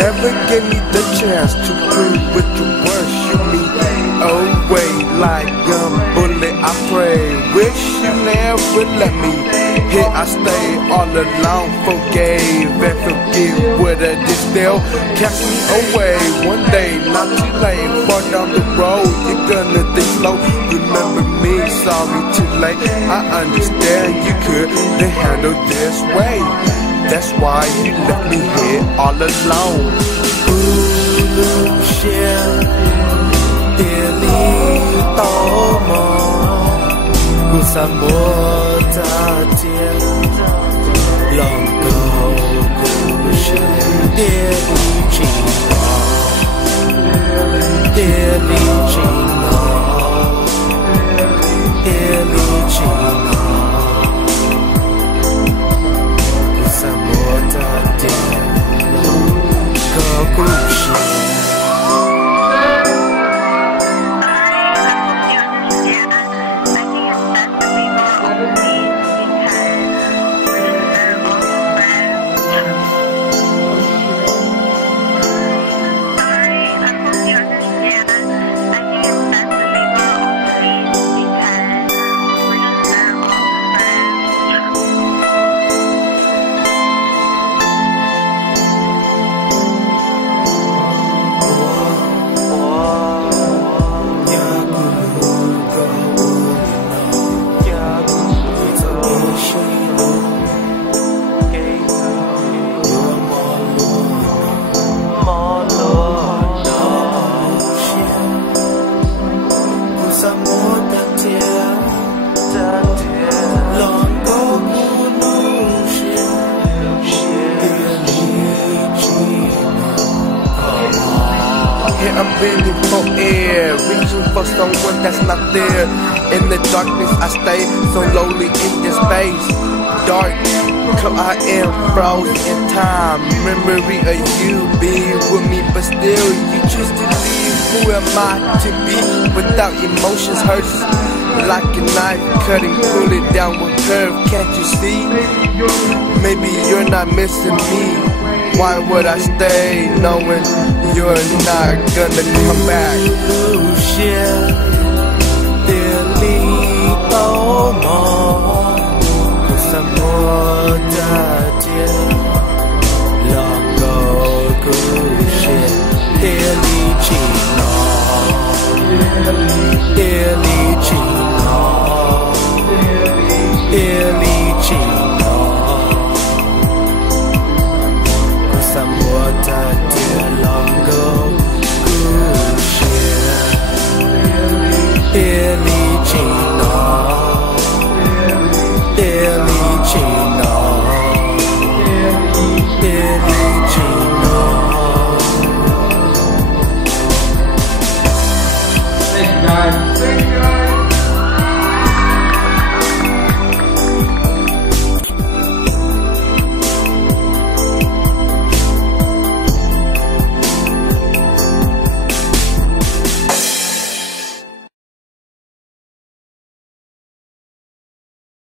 never gave me the chance to prove what you worship me away like a bullet. I pray, wish you never let me. Here I stay all alone, forgave and forgive what I did. Still catch me away one day, not too late. Far down the road, you're gonna think slow. Remember me, sorry too late. I understand you couldn't handle this way. That's why you left me here all alone. Lòng cầu của sự địa lý chỉ địa lý chỉ địa lý chỉ của sa mô ta tiền có của sự I'm breathing for air, reaching for someone that's not there. In the darkness I stay so lonely in this space. Dark, cause I am frozen in time. Memory of you being with me, but still you choose to leave. Who am I to be without emotions? Hurts like a knife, cutting, pull it down with curve. Can't you see? Maybe you're not missing me. Why would I stay knowing you're not gonna come back? Địa lý tao mò của sa mô ta